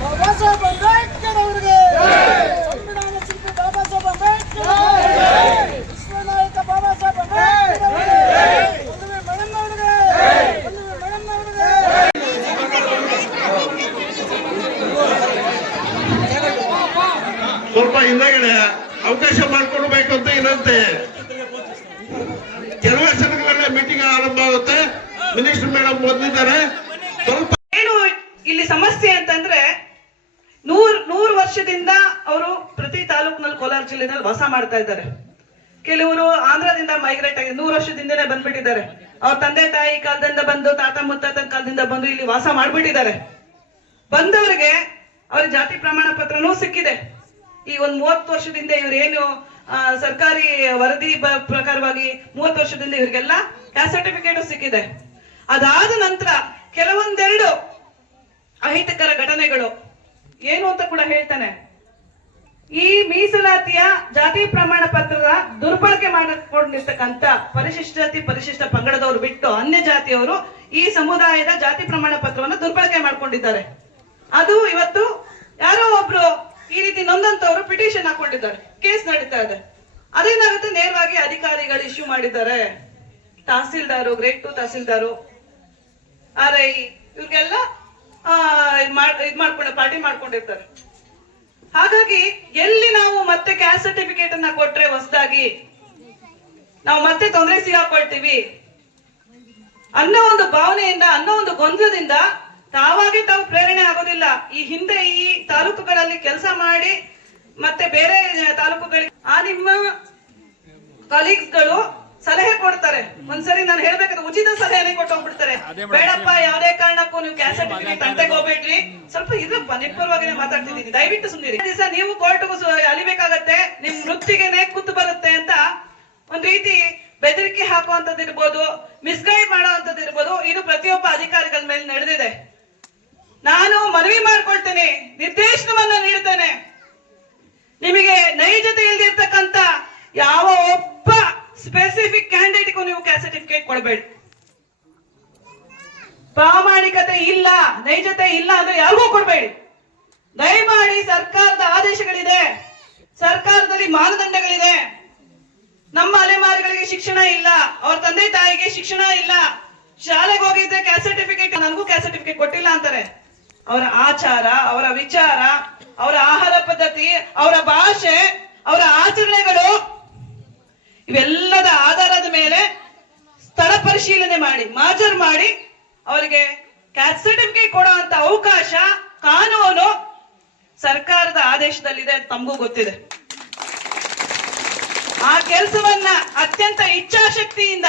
ಬಾಬಾ ಸಾಹೇಬ್ ಅಂಬೇಡ್ಕರ್ ಅವರಿಗೆ. ಸಂವಿಧಾನ ಶಿಲ್ಪಿ ಬಾಬಾ ಸಾಹೇಬ್ ಅಂಬೇಡ್ಕರ್ ವಿಶ್ವ ನಾಯಕ ಬಾಬಾ ಸಾಹೇಬ್ ಅಂಬೇಡ್ಕರ್ ಅವರಿಗೆ. ಸ್ವಲ್ಪ ಹಿಂದಗಡೆ ಅವಕಾಶ ಮಾಡಿಕೊಡ್ಬೇಕಂತ ಇರುತ್ತೆ ಕೆಲವೇ ಸೆಕೆಂಡ್ಗಳಲ್ಲೇ ಮೀಟಿಂಗ್ ಆರಂಭ ಆಗುತ್ತೆ. ಮಿನಿಸ್ಟರ್ ಮೇಡಮ್ ಬಂದಿದ್ದಾರೆ. ಸ್ವಲ್ಪ ಏನು ಇಲ್ಲಿ ಸಮಸ್ಯೆ ಅಂತಂದ್ರೆ ನೂರ್, ನೂರು ವರ್ಷದಿಂದ ಅವರು ಪ್ರತಿ ತಾಲೂಕಿನಲ್ಲಿ ಕೋಲಾರ ಜಿಲ್ಲೆನಲ್ಲಿ ವಾಸ ಮಾಡ್ತಾ ಇದ್ದಾರೆ. ಕೆಲವರು ಆಂಧ್ರದಿಂದ ಮೈಗ್ರೇಟ್ ಆಗಿ ನೂರ್ ವರ್ಷದಿಂದನೇ ಬಂದ್ಬಿಟ್ಟಿದ್ದಾರೆ. ಅವ್ರ ತಂದೆ ತಾಯಿ ಕಾಲದಿಂದ ಬಂದು, ತಾತ ಮುತ್ತಾತ ಕಾಲದಿಂದ ಬಂದು ಇಲ್ಲಿ ವಾಸ ಮಾಡ್ಬಿಟ್ಟಿದ್ದಾರೆ. ಬಂದವರಿಗೆ ಅವ್ರ ಜಾತಿ ಪ್ರಮಾಣ ಪತ್ರನೂ ಸಿಕ್ಕಿದೆ. ಈ ಒಂದ್ ಮೂವತ್ತು ವರ್ಷದಿಂದ ಇವ್ರೇನು ಸರ್ಕಾರಿ ವರದಿ ಪ್ರಕಾರವಾಗಿ ಮೂವತ್ತು ವರ್ಷದಿಂದ ಇವ್ರಿಗೆಲ್ಲ ಕ್ಯಾಸ್ಟ್ ಸರ್ಟಿಫಿಕೇಟ್ ಸಿಕ್ಕಿದೆ. ಅದಾದ ನಂತರ ಕೆಲವೊಂದೆರಡು ಅಹಿತಕರ ಘಟನೆಗಳು. ಏನು ಅಂತ ಕೂಡ ಹೇಳ್ತಾನೆ. ಈ ಮೀಸಲಾತಿಯ ಜಾತಿ ಪ್ರಮಾಣ ಪತ್ರದ ದುರ್ಬಳಕೆ ಮಾಡಿಕೊಂಡಿರ್ತಕ್ಕಂಥ ಪರಿಶಿಷ್ಟ ಜಾತಿ, ಪರಿಶಿಷ್ಟ ಪಂಗಡದವರು ಬಿಟ್ಟು ಅನ್ಯ ಜಾತಿಯವರು ಈ ಸಮುದಾಯದ ಜಾತಿ ಪ್ರಮಾಣ ಪತ್ರವನ್ನು ದುರ್ಬಳಕೆ ಮಾಡ್ಕೊಂಡಿದ್ದಾರೆ. ಅದು ಇವತ್ತು ಯಾರೋ ಒಬ್ರು ಈ ರೀತಿ ನೊಂದಂತವರು ಪಿಟಿಷನ್ ಹಾಕೊಂಡಿದ್ದಾರೆ. ಕೇಸ್ ನಡೀತಾ ಇದೆ. ಅದೇನಾಗುತ್ತೆ? ನೇರವಾಗಿ ಅಧಿಕಾರಿಗಳು ಇಶ್ಯೂ ಮಾಡಿದ್ದಾರೆ. ತಹಸೀಲ್ದಾರು, ಗ್ರೇಟ್ ಟು ತಹಸೀಲ್ದಾರು ಆರ್ ಇವ್ರಿಗೆಲ್ಲ ಇದ್ ಮಾಡ್ಕೊಂಡ, ಪಾರ್ಟಿ ಮಾಡ್ಕೊಂಡಿರ್ತಾರೆ. ಹಾಗಾಗಿ, ಎಲ್ಲಿ ನಾವು ಮತ್ತೆ ಕ್ಯಾಸ್ಟ್ ಸರ್ಟಿಫಿಕೇಟ್ ಅನ್ನ ಕೊಟ್ರೆ ಹೊಸದಾಗಿ, ನಾವು ಮತ್ತೆ ತೊಂದರೆ ಸಿಗಾಕೊಳ್ತೀವಿ ಅನ್ನೋ ಒಂದು ಭಾವನೆಯಿಂದ, ಅನ್ನೋ ಒಂದು ಗೊಂದಲದಿಂದ ತಾವಾಗಿ ತಾವು ಪ್ರೇರಣೆ ಆಗೋದಿಲ್ಲ. ಈ ಹಿಂದೆ ಈ ತಾಲೂಕುಗಳಲ್ಲಿ ಕೆಲಸ ಮಾಡಿ, ಮತ್ತೆ ಬೇರೆ ತಾಲೂಕುಗಳಿಗೆ, ಆ ನಿಮ್ಮ ಕಲೀಗ್ಸ್ಗಳು ಗಳು ಸಲಹೆ ಕೊಡ್ತಾರೆ. ಒಂದ್ಸರಿ ನಾನು ಹೇಳ್ಬೇಕಾದ್ರೆ ಉಚಿತ ಸಲಹೆನೆ ಕೊಟ್ಟೋಗ್ಬಿಡ್ತಾರೆ. ಬೇಡಪ್ಪ ಯಾವ್ದೇ ಕಾರಣಕ್ಕೂ ನೀವು ಕ್ಯಾಸ್ಟ್ ಸರ್ಟಿಫಿಕೇಟ್ ಅಂತ ಹೋಗ್ಬೇಡ್ರಿ. ಸ್ವಲ್ಪ ಇರಪ್ಪ ನಿಪ್ಪರವಾಗಿನೇ ಮಾತಾಡ್ತಿದ್ದೀನಿ. ದಯವಿಟ್ಟು ಸುಮ್ಮನೆ ದಿವಸ ನೀವು ಕೋರ್ಟ್ಗೂ ಅಲಿಬೇಕಾಗತ್ತೆ ನಿಮ್ ವೃತ್ತಿಗೆನೆ ಕುತ್ತು ಬರುತ್ತೆ ಅಂತ ಒಂದ್ ರೀತಿ ಬೆದರಿಕೆ ಹಾಕುವಂತದ್ದು ಇರ್ಬೋದು ಮಿಸ್ಗೈಡ್ ಮಾಡುವಂತದ್ದು ಇರ್ಬೋದು ಇದು ಪ್ರತಿಯೊಬ್ಬ ಅಧಿಕಾರಿಗಳ ಮೇಲೆ ನಡೆದಿದೆ. ನಾನು ಮನವಿ ಮಾಡ್ಕೊಳ್ತೇನೆ ನಿರ್ದೇಶನವನ್ನ ನೀಡುತ್ತೇನೆ ನಿಮಗೆ ನೈಜತೆ ಇಲ್ದಿರ್ತಕ್ಕಂತ ಯಾವ ಒಬ್ಬ ಸ್ಪೆಸಿಫಿಕ್ ಕ್ಯಾಂಡಿಡೇಟ್ಗೂ ನೀವು ಸರ್ಟಿಫಿಕೇಟ್ ಕೊಡಬೇಡಿ ಪ್ರಾಮಾಣಿಕತೆ ಇಲ್ಲ, ನೈಜತೆ ಇಲ್ಲ ಅಂದ್ರೆ ಯಾರಿಗೂ ಕೊಡಬೇಡಿ. ದಯಮಾಡಿ ಸರ್ಕಾರದ ಆದೇಶಗಳಿದೆ. ಸರ್ಕಾರದಲ್ಲಿ ಮಾನದಂಡಗಳಿದೆ. ನಮ್ಮ ಅಲೆಮಾರಿಗಳಿಗೆ ಶಿಕ್ಷಣ ಇಲ್ಲ, ಅವ್ರ ತಂದೆ ತಾಯಿಗೆ ಶಿಕ್ಷಣ ಇಲ್ಲ. ಶಾಲೆಗೆ ಹೋಗಿದ್ರೆ ಕ್ಯಾಸ್ಟ್ ಸರ್ಟಿಫಿಕೇಟ್ ನನಗೂ ಕ್ಯಾಸ್ಟ್ ಸರ್ಟಿಫಿಕೇಟ್ ಕೊಟ್ಟಿಲ್ಲ ಅಂತಾರೆ. ಅವರ ಆಚಾರ, ಅವರ ವಿಚಾರ, ಅವರ ಆಹಾರ ಪದ್ಧತಿ, ಅವರ ಭಾಷೆ, ಅವರ ಆಚರಣೆಗಳು, ಇವೆಲ್ಲದ ಆಧಾರದ ಮೇಲೆ ಸ್ಥಳ ಪರಿಶೀಲನೆ ಮಾಡಿ, ಮಾಜರ್ ಮಾಡಿ, ಅವರಿಗೆ ಕ್ಯಾಸ್ಟ್ ಸರ್ಟಿಫಿಕೇಟ್ ಕೊಡೋ ಅಂತ ಅವಕಾಶ, ಕಾನೂನು ಸರ್ಕಾರದ ಆದೇಶದಲ್ಲಿದೆ ತಮಗೂ ಗೊತ್ತಿದೆ. ಆ ಕೆಲಸವನ್ನ ಅತ್ಯಂತ ಇಚ್ಛಾಶಕ್ತಿಯಿಂದ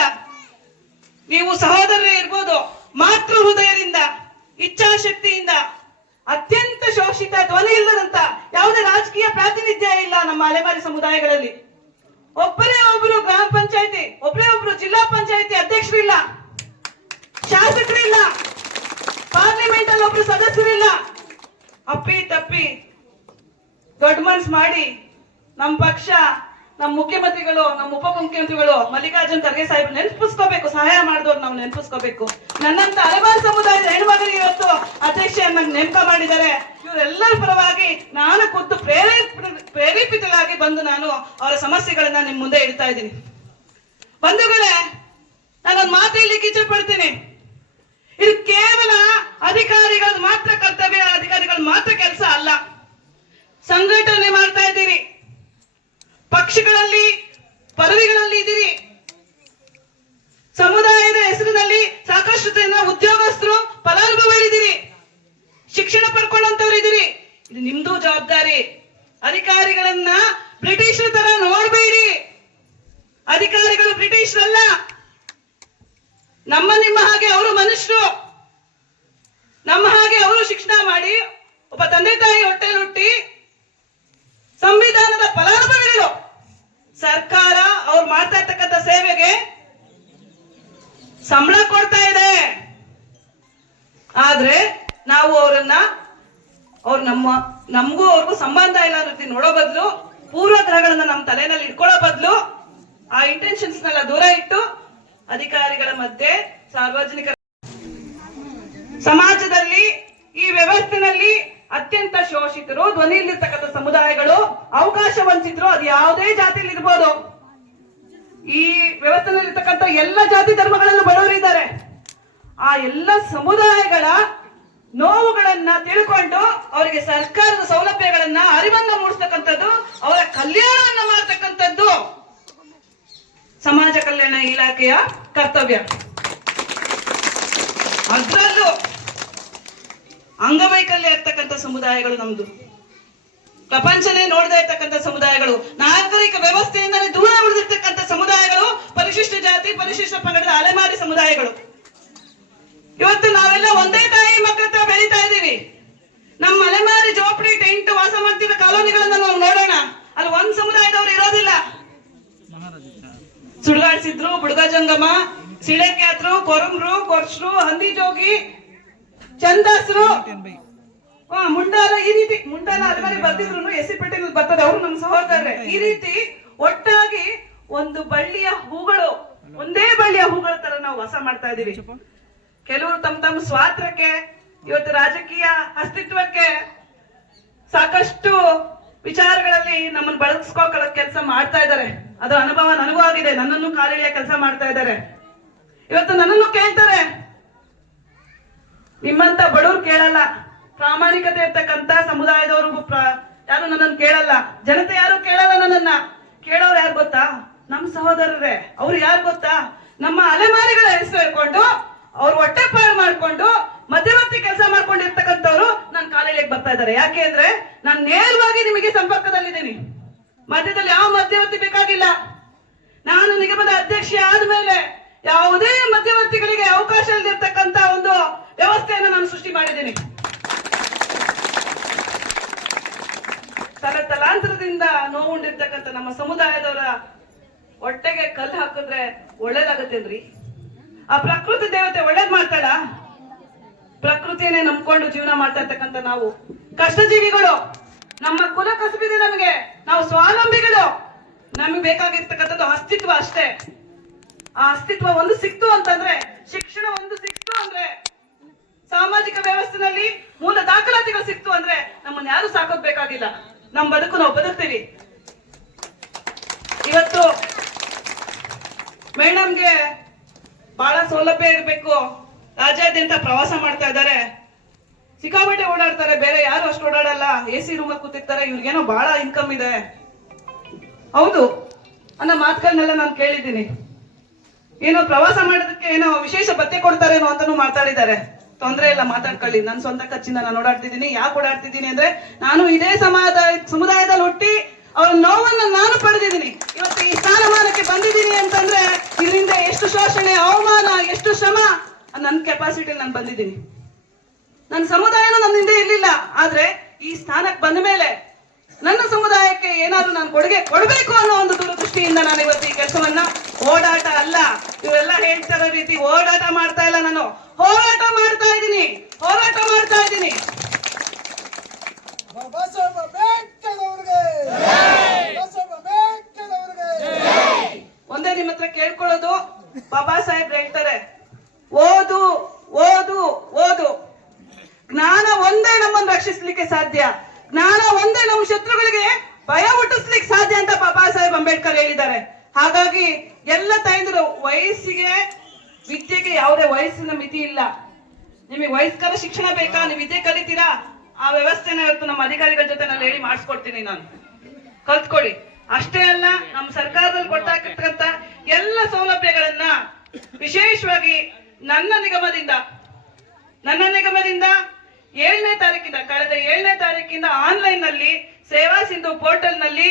ನೀವು ಸಹೋದರರೇ ಇರ್ಬೋದು, ಮಾತೃ ಹೃದಯದಿಂದ ಇಚ್ಛಾಶಕ್ತಿಯಿಂದ ಅತ್ಯಂತ ಶೋಷಿತ ಧ್ವನಿ ಇಲ್ಲದಂತ ಯಾವುದೇ ರಾಜಕೀಯ ಪ್ರಾತಿನಿಧ್ಯ ಇಲ್ಲ ನಮ್ಮ ಅಲೆಮಾರಿ ಸಮುದಾಯಗಳಲ್ಲಿ. ಒಬ್ಬರೇ ಒಬ್ರು ಗ್ರಾಮ ಪಂಚಾಯತಿ ಒಬ್ಬರೇ ಒಬ್ರು ಜಿಲ್ಲಾ ಪಂಚಾಯತಿ ಅಧ್ಯಕ್ಷರಿಲ್ಲ ಶಾಸಕರಿಲ್ಲ ಪಾರ್ಲಿಮೆಂಟ್ ಅಲ್ಲಿ ಒಬ್ರು ಸದಸ್ಯರಿಲ್ಲ ಅಪ್ಪಿ ತಪ್ಪಿ ದೊಡ್ಡ ಮನ್ಸ್ ಮಾಡಿ ನಮ್ಮ ಪಕ್ಷ, ನಮ್ಮ ಮುಖ್ಯಮಂತ್ರಿಗಳು, ನಮ್ಮ ಉಪ ಮುಖ್ಯಮಂತ್ರಿಗಳು ಮಲ್ಲಿಕಾರ್ಜುನ್ ಖರ್ಗೆ ಸಾಹೇಬ್ ನೆನಪಿಸ್ಕೋಬೇಕು, ಸಹಾಯ ಮಾಡಿದವ್ರು ನಾವು ನೆನಪಿಸ್ಕೋಬೇಕು. ನನ್ನಂತ ಹಲವಾರು ಸಮುದಾಯದ ಹೆಣ್ಮಗಳಿಗೆ ಇವತ್ತು ಅಧ್ಯಕ್ಷೆಯನ್ನ ನೇಮಕ ಮಾಡಿದ್ದಾರೆ. ಇವರೆಲ್ಲರ ಪರವಾಗಿ ನಾನು ಕೂತು ಪ್ರೇರೇಪ ಪ್ರೇರೇಪಿತಳಾಗಿ ಬಂದು ನಾನು ಅವರ ಸಮಸ್ಯೆಗಳನ್ನ ನಿಮ್ ಮುಂದೆ ಇಡ್ತಾ ಇದ್ದೀನಿ. ಬಂಧುಗಳೇ ನಾನೊಂದು ಮಾತು ಹೇಳಲಿಕ್ಕೆ ಇಚ್ಛೆ ಪಡ್ತೀನಿ ಇದು ಕೇವಲ ಅಧಿಕಾರಿಗಳ ಮಾತ್ರ ಕರ್ತವ್ಯ ಅಧಿಕಾರಿಗಳ ಮಾತ್ರ ಕೆಲಸ ಅಲ್ಲ. ಸಂಘಟನೆ ಮಾಡ್ತಾ ಇದ್ದೀರಿ. ಪಕ್ಷಗಳಲ್ಲಿ, ಪದವಿಗಳಲ್ಲಿ ಇದ್ದೀರಿ. ಸಮುದಾಯದ ಹೆಸರಿನಲ್ಲಿ ಸಾಕಷ್ಟು ಜನ ಉದ್ಯೋಗಸ್ಥರು ಫಲಾನುಭವಿಗಳಿದ್ದೀರಿ. ಶಿಕ್ಷಣ ಪಡ್ಕೊಂಡಂತವ್ರು ಇದ್ದೀರಿ ಇದು ನಿಮ್ದು ಜವಾಬ್ದಾರಿ. ಅಧಿಕಾರಿಗಳನ್ನ ಬ್ರಿಟಿಷರ ತರ ನೋಡ್ಬೇಡಿ. ಅಧಿಕಾರಿಗಳು ಬ್ರಿಟಿಷರಲ್ಲ. ನಮ್ಮ ನಿಮ್ಮ ಹಾಗೆ ಅವರು ಮನುಷ್ಯರು. ನಮ್ಮ ಹಾಗೆ ಅವರು ಶಿಕ್ಷಣ ಮಾಡಿ ಒಬ್ಬ ತಂದೆ ತಾಯಿ ಹೊಟ್ಟೆ ಹುಟ್ಟಿ ಸಂವಿಧಾನದ ಫಲಾನುಭವಿಗಳು. ಸರ್ಕಾರ ಅವ್ರು ಮಾಡ್ತಾ ಇರ್ತಕ್ಕಂಥ ಸೇವೆಗೆ ಸಂಬಳ ಕೊಡ್ತಾ ಇದೆ. ಆದ್ರೆ ನಾವು ಅವ್ರು ನಮ್ಮ, ನಮಗೂ ಅವ್ರಿಗೂ ಸಂಬಂಧ ಇಲ್ಲ ಅನ್ನೋದನ್ನ ನೋಡೋ ಬದಲು ಪೂರ್ವಗ್ರಹಗಳನ್ನ ನಮ್ಮ ತಲೆನಲ್ಲಿ ಇಟ್ಕೊಳ್ಳೋ ಬದಲು ಆ ಇಂಟೆನ್ಷನ್ಸ್ ನೆಲ್ಲ ದೂರ ಇಟ್ಟು ಅಧಿಕಾರಿಗಳ ಮಧ್ಯೆ ಸಾರ್ವಜನಿಕ ಸಮಾಜದಲ್ಲಿ ಈ ವ್ಯವಸ್ಥೆನಲ್ಲಿ ಅತ್ಯಂತ ಶೋಷಿತರು, ಧ್ವನಿ ಇಲ್ಲಿರ್ತಕ್ಕಂಥ ಸಮುದಾಯಗಳು ಅವಕಾಶ ವಂಚಿತರು, ಅದು ಯಾವುದೇ ಜಾತಿಯಲ್ಲಿ ಇರ್ಬೋದು. ಈ ವ್ಯವಸ್ಥೆನಲ್ಲಿರ್ತಕ್ಕಂಥ ಎಲ್ಲ ಜಾತಿ ಧರ್ಮಗಳಲ್ಲೂ ಬಡವರಿದ್ದಾರೆ ಆ ಎಲ್ಲ ಸಮುದಾಯಗಳ ನೋವುಗಳನ್ನ ತಿಳ್ಕೊಂಡು ಅವರಿಗೆ ಸರ್ಕಾರದ ಸೌಲಭ್ಯಗಳನ್ನ ಅರಿವನ್ನ ಮೂಡಿಸ್ತಕ್ಕಂಥದ್ದು, ಅವರ ಕಲ್ಯಾಣವನ್ನ ಮಾಡ್ತಕ್ಕಂಥದ್ದು ಸಮಾಜ ಕಲ್ಯಾಣ ಇಲಾಖೆಯ ಕರ್ತವ್ಯ. ಅದರಲ್ಲೂ ಅಂಗವೈಕಲ್ಯ ಇರ್ತಕ್ಕಂಥ ಸಮುದಾಯಗಳು ನಮ್ದು. ಪ್ರಪಂಚನೇ ನೋಡದೇ ಇರ್ತಕ್ಕಂಥ ಸಮುದಾಯಗಳು, ನಾಗರಿಕ ವ್ಯವಸ್ಥೆಯಿಂದ ದೂರ ಉಳಿದಿರ್ತಕ್ಕಂಥ ಸಮುದಾಯಗಳು, ಪರಿಶಿಷ್ಟ ಜಾತಿ, ಪರಿಶಿಷ್ಟ ಪಂಗಡದ ಅಲೆಮಾರಿ ಸಮುದಾಯಗಳು. ಇವತ್ತು ನಾವೆಲ್ಲ ಒಂದೇ ತಾಯಿ ಬೆಳೀತಾ ಇದ್ದೀವಿ ನಮ್ಮ ಅಲೆಮಾರಿ ಜೋಪಡಿ ಟೆಂಟ್ ವಾಸ ಮಾಡ್ತಿರೋ ಕಾಲೋನಿಗಳನ್ನ ನಾವು ನೋಡೋಣ. ಅಲ್ಲಿ ಒಂದ್ ಸಮುದಾಯದವರು ಇರೋದಿಲ್ಲ. ಸುಡ್ಗಾಡ್ಸಿದ್ರು ಬುಡ್ಗ ಜಂಗಮ ಸಿಳೆಕ್ಯಾತ್ರು ಕೊರಂಬ್ರು ಕೊರ್ಸ್ರು ಹಂದಿ ಜೋಗಿ ಚಂದಾಸ್ರು ಹಾ, ಮುಂಡಾಲ ಈ ರೀತಿ. ಮುಂಡಾಲ ಅಲೆಮಾರಿ ಬರ್ದಿದ್ರು ಎಸಿ ಪೆಟ್ಟಿನ ಬರ್ತದೆ. ಅವ್ರು ನಮ್ಮ ಸಹೋದರ ಈ ರೀತಿ ಒಟ್ಟಾಗಿ ಒಂದು ಬಳ್ಳಿಯ ಹೂಗಳು ಒಂದೇ ಬಳ್ಳಿಯ ಹೂಗಳ ತರ ನಾವು ವಾಸ ಮಾಡ್ತಾ ಇದೀವಿ ಕೆಲವರು ತಮ್ಮ ತಮ್ಮ ಸ್ವಾತಂತ್ರ್ಯಕ್ಕೆ ಇವತ್ತು ರಾಜಕೀಯ ಅಸ್ತಿತ್ವಕ್ಕೆ ಸಾಕಷ್ಟು ವಿಚಾರಗಳಲ್ಲಿ ನಮ್ಮನ್ನು ಬಳಸ್ಕೋಕೊಳ್ಳೋ ಕೆಲಸ ಮಾಡ್ತಾ ಇದ್ದಾರೆ. ಅದು ಅನುಭವ ನನಗೂ ಆಗಿದೆ. ನನ್ನನ್ನು ಕಾಲಿಳಿಯ ಕೆಲಸ ಮಾಡ್ತಾ ಇದ್ದಾರೆ. ಇವತ್ತು ನನ್ನನ್ನು ಕೇಳ್ತಾರೆ. ನಿಮ್ಮಂತ ಬಡವ್ರು ಕೇಳಲ್ಲ. ಪ್ರಾಮಾಣಿಕತೆ ಇರ್ತಕ್ಕಂತ ಸಮುದಾಯದವರು ಪ್ರ- ಯಾರು ನನ್ನನ್ನು ಕೇಳಲ್ಲ. ಜನತೆ ಯಾರು ಕೇಳಲ್ಲ ನನ್ನನ್ನ? ಕೇಳೋರು ಯಾರು ಗೊತ್ತಾ? ನಮ್ಮ ಸಹೋದರರೇ. ಅವ್ರು ಯಾರು ಗೊತ್ತಾ? ನಮ್ಮ ಅಲೆಮಾರಿಗಳ ಹೆಸರು ಹೇಳ್ಕೊಂಡು ಅವ್ರು ಹೊಟ್ಟೆಪಾಡು ಮಾಡ್ಕೊಂಡು ಮಧ್ಯವರ್ತಿ ಕೆಲಸ ಮಾಡ್ಕೊಂಡಿರ್ತಕ್ಕಂಥವ್ರು ನನ್ನ ಕಾಲೇಜಿಗೆ ಬರ್ತಾ ಇದ್ದಾರೆ. ಯಾಕೆ ಅಂದ್ರೆ ನಾನು ನೇರವಾಗಿ ನಿಮಗೆ ಸಂಪರ್ಕದಲ್ಲಿದ್ದೀನಿ. ಮಧ್ಯದಲ್ಲಿ ಯಾವ ಮಧ್ಯವರ್ತಿ ಬೇಕಾಗಿಲ್ಲ. ನಾನು ನಿಗಮದ ಅಧ್ಯಕ್ಷ ಆದ್ಮೇಲೆ ಯಾವುದೇ ಮಧ್ಯವರ್ತಿಗಳಿಗೆ ಅವಕಾಶ ಇಲ್ಲದಿರ್ತಕ್ಕಂತ ಒಂದು ವ್ಯವಸ್ಥೆಯನ್ನು ನಾನು ಸೃಷ್ಟಿ ಮಾಡಿದ್ದೀನಿ. ತಲ ತಲಾಂತರದಿಂದ ನೋವುಂಡಿರ್ತಕ್ಕಂಥ ನಮ್ಮ ಸಮುದಾಯದವರ ಹೊಟ್ಟೆಗೆ ಕಲ್ಲು ಹಾಕಿದ್ರೆ ಒಳ್ಳೇದಾಗತ್ತೇನ್ರಿ ಆ ಪ್ರಕೃತಿ ದೇವತೆ ಒಳ್ಳೇದ್ ಮಾಡ್ತಾಳ? ಪ್ರಕೃತಿಯನ್ನೇ ನಂಬ್ಕೊಂಡು ಜೀವನ ಮಾಡ್ತಾ ಇರ್ತಕ್ಕಂಥ ನಾವು ಕಷ್ಟಜೀವಿಗಳು, ನಮ್ಮ ಕುಲ ಕಸುಬಿದೆ ನಮಗೆ. ನಾವು ಸ್ವಾವಲಂಬಿಗಳು. ನಮಗೆ ಬೇಕಾಗಿರ್ತಕ್ಕಂಥದ್ದು ಅಸ್ತಿತ್ವ ಅಷ್ಟೇ. ಆ ಅಸ್ತಿತ್ವ ಒಂದು ಸಿಕ್ತು ಅಂತಂದ್ರೆ, ಶಿಕ್ಷಣ ಒಂದು ಸಿಕ್ತು ಅಂದ್ರೆ, ಸಾಮಾಜಿಕ ವ್ಯವಸ್ಥೆನಲ್ಲಿ ಮೂಲ ದಾಖಲಾತಿಗಳು ಸಿಕ್ತು ಅಂದ್ರೆ ನಮ್ಮನ್ನ ಯಾರು ಸಾಕೋದ್ ಬೇಕಾಗಿಲ್ಲ. ನಮ್ಮ ಬದುಕು ನಾವು ಬದುಕ್ತೀವಿ. ಇವತ್ತು ಮೇಡಮ್ಗೆ ಬಹಳ ಸೌಲಭ್ಯ ಇರಬೇಕು. ರಾಜ್ಯಾದ್ಯಂತ ಪ್ರವಾಸ ಮಾಡ್ತಾ ಇದ್ದಾರೆ. ಸಿಕ್ಕಾಪಟ್ಟೆ ಓಡಾಡ್ತಾರೆ, ಬೇರೆ ಯಾರು ಅಷ್ಟು ಓಡಾಡಲ್ಲ. ಎ ಸಿ ರೂಮಲ್ಲಿ ಕೂತಿರ್ತಾರೆ, ಇವ್ರಿಗೇನೋ ಬಹಳ ಇನ್ಕಮ್ ಇದೆ. ಹೌದು, ಅನ್ನೋ ಮಾತುಗಳನ್ನೆಲ್ಲ ನಾನು ಕೇಳಿದ್ದೀನಿ. ಏನೋ ಪ್ರವಾಸ ಮಾಡೋದಕ್ಕೆ ಏನೋ ವಿಶೇಷ ಭತ್ಯೆ ಕೊಡ್ತಾರೇನೋ ಅಂತಾನು ಮಾತಾಡಿದ್ದಾರೆ. ತೊಂದರೆ ಇಲ್ಲ, ಮಾತಾಡ್ಕೊಳ್ಳಿ. ನನ್ನ ಸ್ವಂತ ಖರ್ಚಿಂದ ನಾನು ಓಡಾಡ್ತಿದ್ದೀನಿ. ಯಾಕೆ ಓಡಾಡ್ತಿದ್ದೀನಿ ಅಂದ್ರೆ, ನಾನು ಇದೇ ಸಮಾಜ ಸಮುದಾಯದಲ್ಲಿ ಹುಟ್ಟಿ ಅವ್ರ ನೋವನ್ನ ನಾನು ಪಡೆದಿದ್ದೀನಿ. ಇವತ್ತು ಈ ಸ್ಥಾನಮಾನಕ್ಕೆ ಬಂದಿದ್ದೀನಿ ಅಂತಂದ್ರೆ ಇದರಿಂದ ಎಷ್ಟು ಶೋಷಣೆ ಅವಮಾನ, ಎಷ್ಟು ಶ್ರಮ ನನ್ನ ಕೆಪಾಸಿಟಿ ನಾನು ಬಂದಿದ್ದೀನಿ. ನನ್ನ ಸಮುದಾಯನೂ ನನ್ನ ಹಿಂದೆ ಇರಲಿಲ್ಲ. ಆದ್ರೆ ಈ ಸ್ಥಾನಕ್ಕೆ ಬಂದ ಮೇಲೆ ನನ್ನ ಸಮುದಾಯಕ್ಕೆ ಏನಾದ್ರೂ ನಾನು ಕೊಡುಗೆ ಕೊಡಬೇಕು ಅನ್ನೋ ಒಂದು ದೂರದೃಷ್ಟಿಯಿಂದ ನಾನು ಇವತ್ತು ಈ ಕೆಲಸವನ್ನ ಓಡಾಟ ಅಲ್ಲ. ಇವೆಲ್ಲ ಹೇಳ್ತಿರೋ ರೀತಿ ಓಡಾಟ ಮಾಡ್ತಾ ಇಲ್ಲ ನಾನು. ಹೋರಾಟ ಮಾಡ್ತಾ ಇದ್ದೀನಿ. ಹೋರಾಟ ಮಾಡ್ತಾ ಇದ್ದೀನಿ. ಒಂದೇ ನಿಮ್ಮ ಹತ್ರ ಕೇಳ್ಕೊಳ್ಳೋದು ಬಾಬಾ ಸಾಹೇಬ್ ಹೇಳ್ತಾರೆ ಓದು ಓದು ಓದು. ಜ್ಞಾನ ಒಂದೇ ನಮ್ಮನ್ನು ರಕ್ಷಿಸ್ಲಿಕ್ಕೆ ಸಾಧ್ಯ. ಜ್ಞಾನ ಒಂದೇ ನಮ್ಮ ಶತ್ರುಗಳಿಗೆ ಭಯ ಹುಟ್ಟಿಸ್ಲಿಕ್ಕೆ ಸಾಧ್ಯ ಅಂತ ಬಾಬಾ ಸಾಹೇಬ್ ಅಂಬೇಡ್ಕರ್ ಹೇಳಿದ್ದಾರೆ. ಹಾಗಾಗಿ ಎಲ್ಲ ತಾಯಂದಿರು, ವಯಸ್ಸಿಗೆ, ವಿದ್ಯೆಗೆ ಯಾವುದೇ ವಯಸ್ಸಿನ ಮಿತಿ ಇಲ್ಲ. ನಿಮಗೆ ವಯಸ್ಕರ ಶಿಕ್ಷಣ ಬೇಕಾ? ನೀವು ವಿದ್ಯೆ ಕಲಿತೀರಾ? ಆ ವ್ಯವಸ್ಥೆನ ಇವತ್ತು ನಮ್ಮ ಅಧಿಕಾರಿಗಳ ಜೊತೆ ನಾನು ಹೇಳಿ ಮಾಡಿಸ್ಕೊಡ್ತೀನಿ ನಾನು. ಕಲ್ತ್ಕೊಳ್ಳಿ. ಅಷ್ಟೇ ಅಲ್ಲ, ನಮ್ಮ ಸರ್ಕಾರದಲ್ಲಿ ಕೊಡ್ತಾ ಎಲ್ಲ ಸೌಲಭ್ಯಗಳನ್ನ ವಿಶೇಷವಾಗಿ ನನ್ನ ನಿಗಮದಿಂದ ನನ್ನ ನಿಗಮದಿಂದ ಏಳನೇ ತಾರೀಕಿಂದ, ಕಳೆದ ಏಳನೇ ತಾರೀಕಿಂದ ಆನ್ಲೈನ್ನಲ್ಲಿ ಸೇವಾ ಸಿಂಧು ಪೋರ್ಟಲ್ನಲ್ಲಿ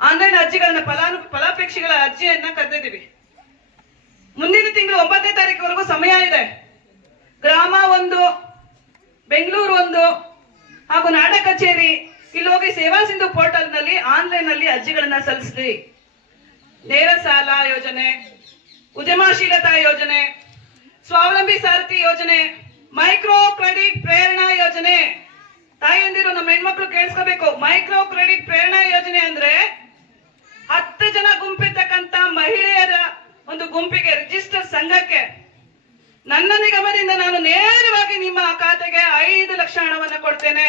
ಆನ್ಲೈನ್ ಅರ್ಜಿಗಳನ್ನ ಫಲಾನು, ಫಲಾಪೇಕ್ಷಿಗಳ ಅರ್ಜಿಯನ್ನ ಕರೆದಿದ್ದೀವಿ. ಮುಂದಿನ ತಿಂಗಳು ಒಂಬತ್ತನೇ ತಾರೀಕುವರೆಗೂ ಸಮಯ ಇದೆ. ಗ್ರಾಮ ಒಂದು, ಬೆಂಗಳೂರು ಒಂದು, ಹಾಗೂ ನಾಡ ಕಚೇರಿ ಇಲ್ಲಿ ಹೋಗಿ ಸೇವಾ ಸಿಂಧು ಪೋರ್ಟಲ್ನಲ್ಲಿ ಆನ್ಲೈನ್ನಲ್ಲಿ ಅರ್ಜಿಗಳನ್ನ ಸಲ್ಲಿಸ್ರಿ ನೇರ ಸಾಲ ಯೋಜನೆ ಉದ್ಯಮಶೀಲತಾ ಯೋಜನೆ, ಸ್ವಾವಲಂಬಿ ಸಾರಥಿ ಯೋಜನೆ, ಮೈಕ್ರೋ ಕ್ರೆಡಿಟ್ ಪ್ರೇರಣಾ ಯೋಜನೆ. ತಾಯಿಯಂದಿರು ನಮ್ಮ ಹೆಣ್ಮಕ್ಳು ಕೇಳಿಸ್ಕೋಬೇಕು. ಮೈಕ್ರೋ ಕ್ರೆಡಿಟ್ ಪ್ರೇರಣಾ ಯೋಜನೆ ಅಂದ್ರೆ ಹತ್ತು ಜನ ಗುಂಪಿರ್ತಕ್ಕಂತ ಮಹಿಳೆಯರ ಒಂದು ಗುಂಪಿಗೆ ರಿಜಿಸ್ಟರ್ ಸಂಘಕ್ಕೆ. ನನ್ನ ನಿಗಮದಿಂದ ನಾನು ನೇರವಾಗಿ ನಿಮ್ಮ ಖಾತೆಗೆ ಐದು ಲಕ್ಷ ಹಣವನ್ನು ಕೊಡ್ತೇನೆ.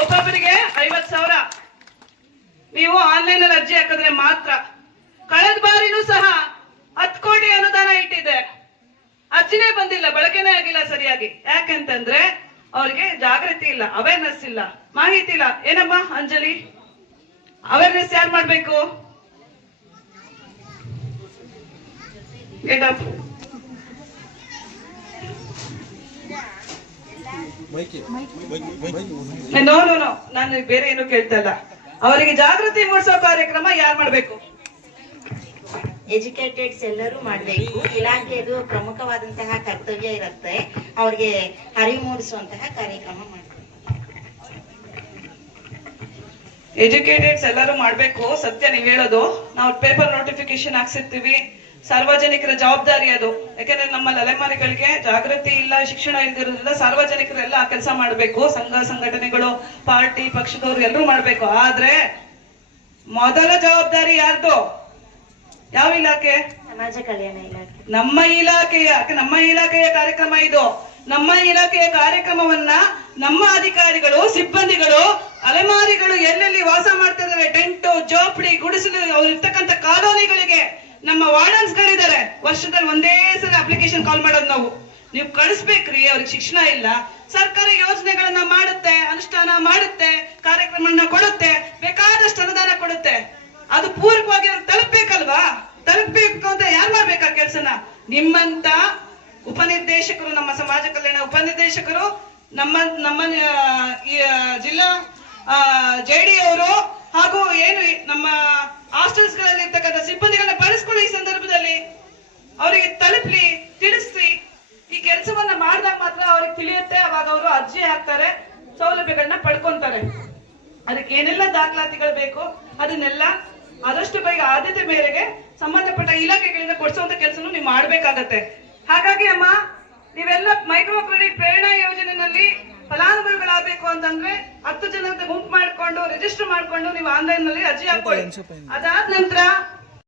ಒಬ್ಬೊಬ್ಬರಿಗೆ ಐವತ್ ಸಾವಿರ. ನೀವು ಆನ್ಲೈನ್ ಅಲ್ಲಿ ಅರ್ಜಿ ಹಾಕಿದ್ರೆ ಮಾತ್ರ ಕಳೆದ ಬಾರಿನೂ ಸಹ ಹತ್ತು ಕೋಟಿ ಅನುದಾನ ಇಟ್ಟಿದೆ. ಅರ್ಜಿನೇ ಬಂದಿಲ್ಲ ಬಳಕೆನೇ ಆಗಿಲ್ಲ ಸರಿಯಾಗಿ. ಯಾಕಂತಂದ್ರೆ ಅವ್ರಿಗೆ ಜಾಗೃತಿ ಇಲ್ಲ ಅವೇರ್ನೆಸ್ ಇಲ್ಲ. ಮಾಹಿತಿ ಇಲ್ಲ. ಏನಮ್ಮ ಅಂಜಲಿ? ಅವೇರ್ನೆಸ್ ಯಾರು ಮಾಡ್ಬೇಕು? ನೋ ನೋ ನೋ ನಾನು ಬೇರೆ ಏನು ಕೇಳ್ತಾ ಇಲ್ಲ. ಅವರಿಗೆ ಜಾಗೃತಿ ಮೂಡಿಸೋ ಕಾರ್ಯಕ್ರಮ ಯಾರು ಮಾಡ್ಬೇಕು? ಎಜುಕೇಟೆಡ್ಸ್ ಎಲ್ಲರೂ ಮಾಡಬೇಕು. ಇಲಾಖೆದು ಪ್ರಮುಖವಾದಂತಹ ಕರ್ತವ್ಯ ಇರುತ್ತೆ. ಅವ್ರಿಗೆ ಅರಿವು ಮೂಡಿಸುವಂತಹ ಕಾರ್ಯಕ್ರಮ ಮಾಡಬೇಕು. ಎಜುಕೇಟೆಡ್ಸ್ ಎಲ್ಲರೂ ಮಾಡಬೇಕು. ಸತ್ಯ ನೀವು ಹೇಳೋದು. ನಾವು ಪೇಪರ್ ನೋಟಿಫಿಕೇಶನ್ ಹಾಕ್ಸಿರ್ತೀವಿ. ಸಾರ್ವಜನಿಕರ ಜವಾಬ್ದಾರಿ ಅದು. ಯಾಕಂದ್ರೆ ನಮ್ಮ ಅಲೆಮಾರಿಗಳಿಗೆ ಜಾಗೃತಿ ಇಲ್ಲ, ಶಿಕ್ಷಣ ಇಲ್ದಿರೋದ್ರಿಂದ ಸಾರ್ವಜನಿಕರೆಲ್ಲ ಆ ಕೆಲಸ ಮಾಡಬೇಕು. ಸಂಘ, ಸಂಘಟನೆಗಳು, ಪಾರ್ಟಿ, ಪಕ್ಷದವ್ರು ಎಲ್ಲರೂ ಮಾಡಬೇಕು. ಆದ್ರೆ ಮೊದಲ ಜವಾಬ್ದಾರಿ ಯಾರ್ದು? ಯಾವ ಇಲಾಖೆ? ಸಮಾಜ ಕಲ್ಯಾಣ ಇಲಾಖೆ. ನಮ್ಮ ಇಲಾಖೆಯ ನಮ್ಮ ಇಲಾಖೆಯ ಕಾರ್ಯಕ್ರಮ ಇದು? ನಮ್ಮ ಇಲಾಖೆಯ ಕಾರ್ಯಕ್ರಮವನ್ನ ನಮ್ಮ ಅಧಿಕಾರಿಗಳು ಸಿಬ್ಬಂದಿಗಳು ಅಲೆಮಾರಿಗಳು ಎಲ್ಲೆಲ್ಲಿ ವಾಸ ಮಾಡ್ತಾ ಇದಾರೆ ಟೆಂಟು ಜೋಪಡಿ ಗುಡಿಸಲು ಅವ್ರು ಇರ್ತಕ್ಕಂಥ ಕಾಲೋನಿಗಳಿಗೆ ನಮ್ಮ ವಾರ್ಡನ್ಸ್ ಗಳಿದ್ದಾರೆ ವರ್ಷದಲ್ಲಿ ಒಂದೇ ಸಲ ಅಪ್ಲಿಕೇಶನ್ ಕಾಲ್ ಮಾಡೋದು ನಾವು. ನೀವು ಕಳಿಸ್ಬೇಕ್ರಿ ಅವ್ರಿಗೆ ಶಿಕ್ಷಣ ಇಲ್ಲ. ಸರ್ಕಾರ ಯೋಜನೆಗಳನ್ನ ಮಾಡುತ್ತೆ ಅನುಷ್ಠಾನ ಮಾಡುತ್ತೆ ಕಾರ್ಯಕ್ರಮ ಕೊಡುತ್ತೆ ಬೇಕಾದಷ್ಟು ಅನುದಾನ ಕೊಡುತ್ತೆ. ಅದು ಪೂರಕವಾಗಿ ಅವ್ರಿಗೆ ತಲುಪಬೇಕಲ್ವಾ ತಲುಪಬೇಕು ಅಂತ ಯಾರು ಮಾಡ್ಬೇಕಾ ಕೆಲ್ಸನ ನಿಮ್ಮಂತ ಉಪನಿರ್ದೇಶಕರು, ನಮ್ಮ ಸಮಾಜ ಕಲ್ಯಾಣ ಉಪನಿರ್ದೇಶಕರು, ನಮ್ಮ ನಮ್ಮ ಜಿಲ್ಲಾ ಜೆ ಡಿ ಅವರು ಹಾಗೂ ಏನು ನಮ್ಮ ಹಾಸ್ಟೆಲ್ಸ್ಗಳಲ್ಲಿ ಇರ್ತಕ್ಕಂಥ ಸಿಬ್ಬಂದಿಗಳನ್ನ ಬಳಸ್ಕೊಳ್ಳಿ ಈ ಸಂದರ್ಭದಲ್ಲಿ ಅವರಿಗೆ ತಲುಪ್ಲಿ ತಿಳಿಸ್ರಿ ಈ ಕೆಲಸವನ್ನ ಮಾಡಿದಾಗ ಮಾತ್ರ ಅವ್ರಿಗೆ ತಿಳಿಯುತ್ತೆ. ಅವಾಗ ಅವರು ಅರ್ಜಿ ಹಾಕ್ತಾರೆ ಸೌಲಭ್ಯಗಳನ್ನ ಪಡ್ಕೊಂತಾರೆ. ಅದಕ್ಕೆ ಏನೆಲ್ಲ ದಾಖಲಾತಿಗಳು ಬೇಕು, ಅದನ್ನೆಲ್ಲ ಆದಷ್ಟು ಬೇಗ ಆದ್ಯತೆ ಮೇರೆಗೆ ಸಂಬಂಧಪಟ್ಟ ಇಲಾಖೆಗಳಿಂದ ಕೊಡಿಸುವಂತ ಕೆಲಸನೂ ನೀವು ಮಾಡಬೇಕಾಗತ್ತೆ. ಹಾಗಾಗಿ ಅಮ್ಮ ನೀವೆಲ್ಲ ಮೈಕ್ರೋ ಕ್ರೆಡಿಟ್ ಪ್ರೇರಣಾ ಯೋಜನೆಯಲ್ಲಿ ಫಲಾನುಭವಿಗಳಾಗಬೇಕು ಅಂತಂದ್ರೆ ಹತ್ತು ಜನದ ಗುಂಪು ಮಾಡ್ಕೊಂಡು ರಿಜಿಸ್ಟರ್ ಮಾಡ್ಕೊಂಡು ನೀವು ಆನ್ಲೈನ್ನಲ್ಲಿ ಅರ್ಜಿ ಹಾಕೊಳ್ಳಿ ಅದಾದ ನಂತರ